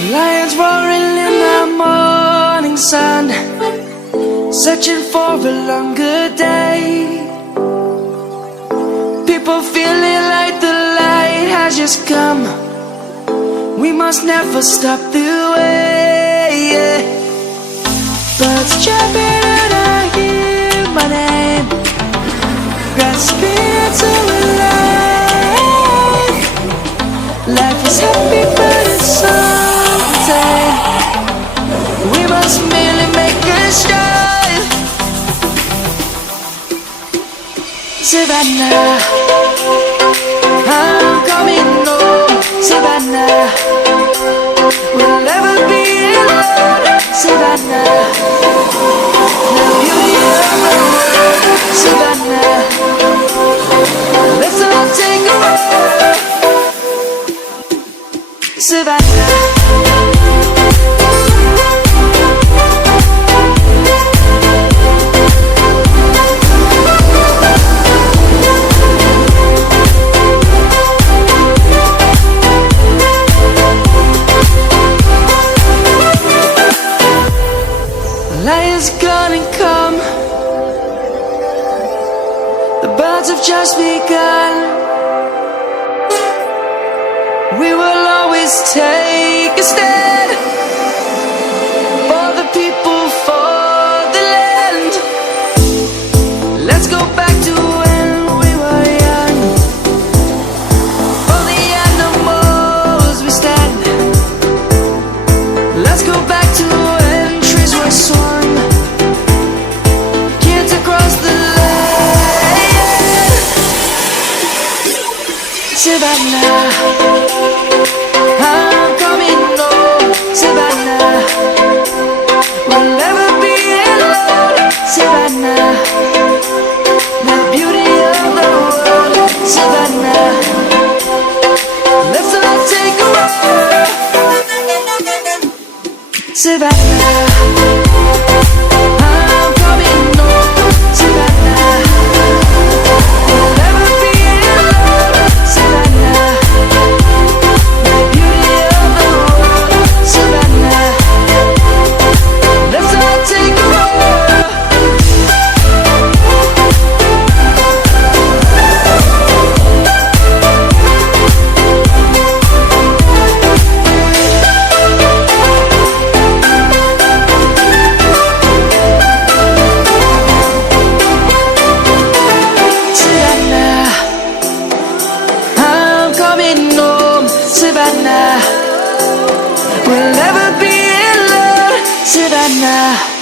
Lions roaring in the morning sun, searching for a longer day. People feeling like the light has just come. We must never stop the way. Birds chirping and I hear my name, grasping into life. Life is happy but it's untamed. We must merely make a start. Savannah, I'm coming home. Savannah, we'll never be alone. Savannah, the beauty of the world. Savannah, let's all take a walk. Savannah. Lion's gonna come. The birds have just begun. We will always take a stand for the people, for the land. Let's go back to when we were young. For the animals we stand. Let's go back to when trees were swung, kids across the land. Savannah, I'm coming home. Savannah, we'll never be alone. Savannah, the beauty of the world. Savannah, let's all take a walk. Savannah, I'm coming home. Savannah, we'll never be alone. Savannah, the beauty of the world. Savannah, let's all take a walk. Savannah, I'm coming home. Savannah, we'll never be alone. Savannah.